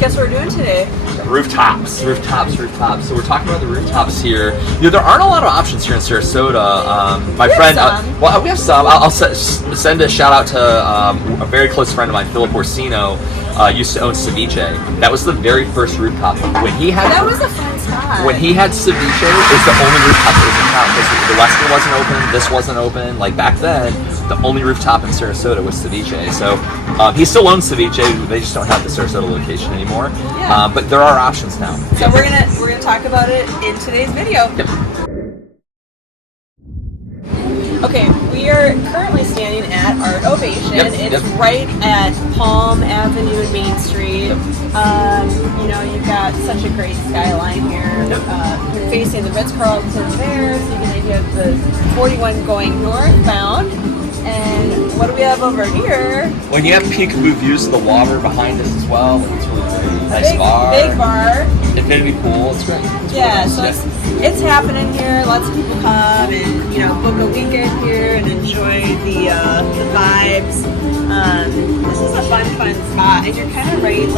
Guess what we're doing today? Rooftops. So we're talking about the rooftops here. There aren't a lot of options here in Sarasota. My friend, we have some. I'll send a shout out to a very close friend of mine, Philip Orsino. Used to own Ceviche. That was the very first rooftop. That was a fun spot. When he had Ceviche, it was the only rooftop that was in town because the Westin wasn't open, this wasn't open. Like back then, the only rooftop in Sarasota was Ceviche. So he still owns Ceviche. They just don't have the Sarasota location anymore. Yeah. But there are options now. So we're gonna talk about it in today's video. Yep. Okay, we are currently standing at Art Ovation. It's right at Palm Avenue and Main Street. You've got such a great skyline here. You're facing the Ritz-Carlton there, so you can have the 41 going northbound. And what do we have over here? When you have peekaboo views of the water behind us as well, it's really great. Nice bar. Big bar. Infinity pool, it's great. It's happening here. Lots of people come and book a weekend here and enjoy the vibes. This is a fun spot, and you're kind of right,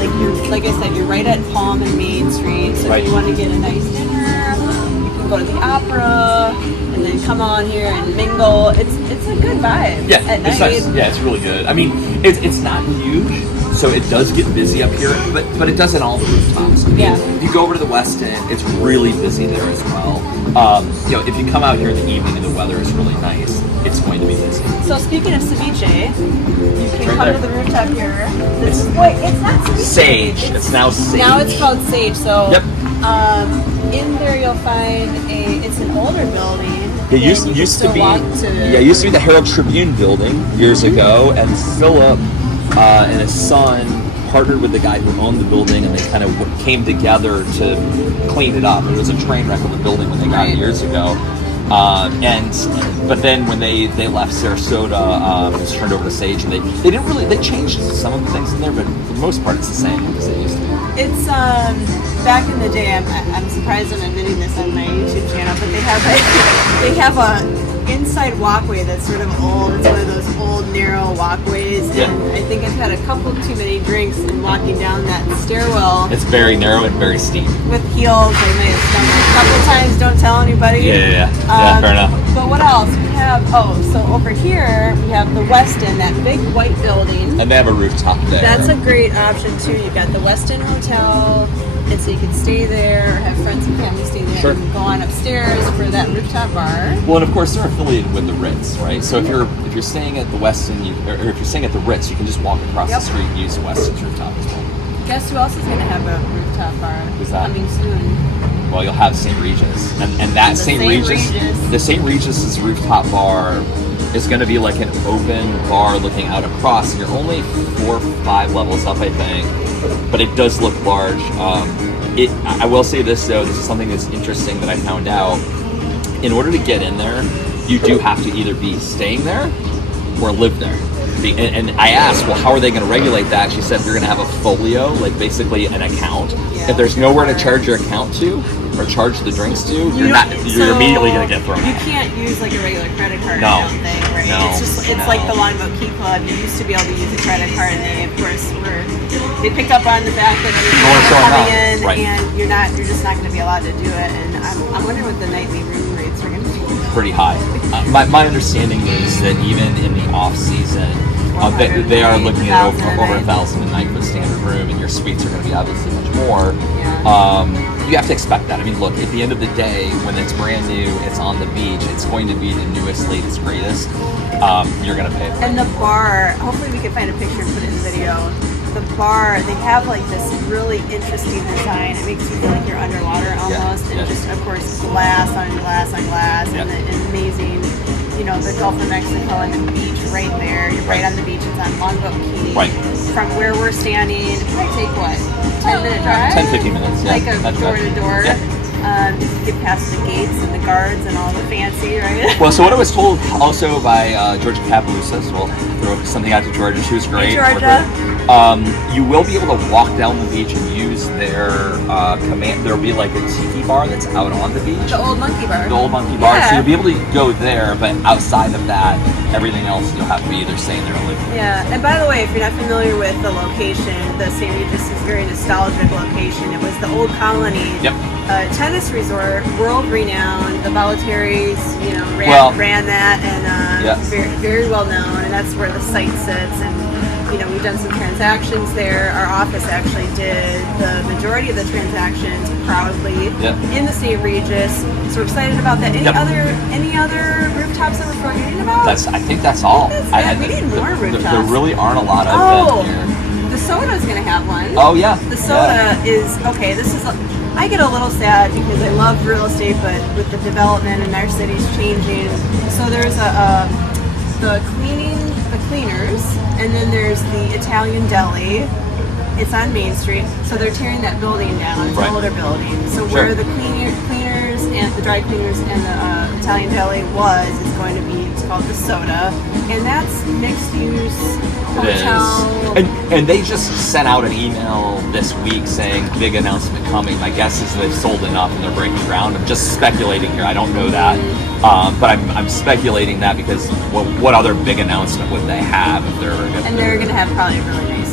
like I said, you're right at Palm and Main Street. So if you want to get a nice dinner, you can go to the opera and then come on here and mingle. It's a good vibe. Yeah, at night. Nice. Yeah, it's really good. I mean, it's not huge. So it does get busy up here, but it does at all the rooftops. If you go over to the Westin, it's really busy there as well. If you come out here in the evening and the weather is really nice, it's going to be busy. So speaking of ceviche, you can come to the rooftop here. It's not ceviche. Sage. It's now Sage. Now it's called Sage. So in there you'll find it's an older building. It used to be the Herald Tribune building years ago, and Philip and his son partnered with the guy who owned the building, and they kind of came together to clean it up. It was a train wreck of the building when they got it years ago. But then when they left Sarasota, it was turned over to Sage, and they didn't really, they changed some of the things in there, but for the most part it's the same as it used to be. It's back in the day. I'm surprised I'm admitting this on my YouTube channel, but they have a inside walkway that's sort of old. It's one of those old narrow walkways, and I think I've had a couple too many drinks and walking down that stairwell. It's very narrow and very steep. With heels, I may have stumbled a couple times. Don't tell anybody. Yeah, fair enough. But what else? We have so over here we have the Westin, that big white building, and they have a rooftop there. That's a great option too. You've got the Westin Hotel. And so you can stay there, or have friends and family stay there, and go on upstairs for that rooftop bar. Well, and of course they're affiliated with the Ritz, right? So if you're staying at the Westin, or if you're staying at the Ritz, you can just walk across the street and use the Westin's rooftop as well. Guess who else is going to have a rooftop bar? Who's that? Coming soon. Well, you'll have St. Regis, and that St. Regis's rooftop bar is going to be like an open bar looking out across, and you're only 4 or 5 levels up, I think. But it does look large. I will say this though, this is something that's interesting that I found out. In order to get in there, you do have to either be staying there or live there. And I asked, well, how are they going to regulate that? She said you're going to have a folio, like basically an account. If there's nowhere to charge your account to or charge the drinks to, you're immediately going to get thrown out. You can't use like a regular credit card. No. I don't think, right? No. It's like the Longboat Key Club. You used to be able to use a credit card, and they picked up on the fact that everyone's coming in, and you're just not going to be allowed to do it. And I'm wondering what the nightly room rates are going to be. Pretty high. My understanding is that even in the off season, they are looking at over $1,000 a night for the standard room, and your suites are going to be obviously much more. You have to expect that. I mean, look, at the end of the day, when it's brand new, it's on the beach, it's going to be the newest, latest, greatest. You're going to pay for it. And the bar, hopefully we can find a picture and put it in the video. The bar, they have like this really interesting design. It makes you feel like you're underwater almost, and just of course glass on glass on glass, and the amazing, the Gulf of Mexico and the beach right there. You're right on the beach. It's on Longboat Key. Right. From where we're standing, it might take 10-minute drive? 10-15 minutes. Like a door to door. Get past the gates and the guards and all the fancy, right? Well, so what I was told also by Georgia Capalusas, we'll throw something out to Georgia, she was great. Hey, Georgia. You will be able to walk down the beach and use their command. There'll be like a tiki bar that's out on the beach. The old monkey bar. The old monkey bar. Yeah. So you'll be able to go there, but outside of that, everything else you'll have to be either staying there or living. Yeah, and by the way, if you're not familiar with the location, the St. Regis is a very nostalgic location. It was the old colony. Yep. Tennis resort, world renowned. The Ballataries, ran that, and Yes. very, very well known. And that's where the site sits. And we've done some transactions there. Our office actually did the majority of the transactions proudly in the St. Regis. So we're excited about that. Any other rooftops that we're forgetting about? I think that's all. We need more rooftops. There really aren't a lot of them here. The Soda's going to have one. Oh yeah. The Soda is okay. I get a little sad because I love real estate, but with the development and our city's changing, so there's the cleaners, and then there's the Italian deli. It's on Main Street, so they're tearing that building down. It's an older building. So where the cleaners and the dry cleaners and the Italian deli was is going to be, it's called the Soda, and that's mixed use hotel. It is. And they just sent out an email this week saying big announcement coming. My guess is they've sold enough and they're breaking ground. I'm just speculating here. I don't know that, but I'm speculating that because what other big announcement would they have if they're going to have probably a really nice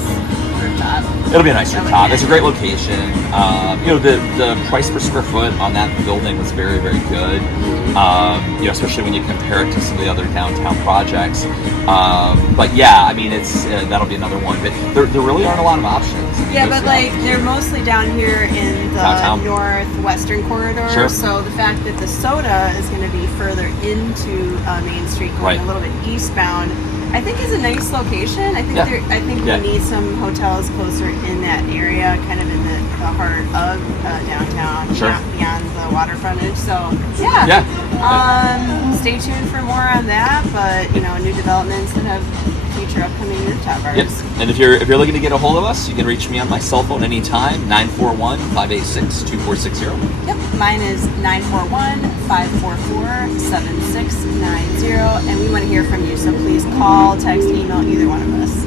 rooftop. It'll be a nice rooftop. It's a great location. The price per square foot on that building was very, very good. Especially when you compare it to some of the other downtown projects. But yeah, I mean, it's that'll be another one. But there really aren't a lot of options. Yeah, but they're mostly down here in the downtown. Northwestern corridor. Sure. So the fact that the Soda is going to be further into Main Street, going a little bit eastbound, I think is a nice location. I think we need some hotels closer in that area, kind of in the heart of downtown, beyond the water frontage. So stay tuned for more on that. But new developments that have future upcoming rooftop bars. Yep. And if you're looking to get a hold of us, you can reach me on my cell phone anytime, 941-586-2460. Yep. Mine is 941-544-7690, and we want to hear from you. So please call, text, email, either one of us.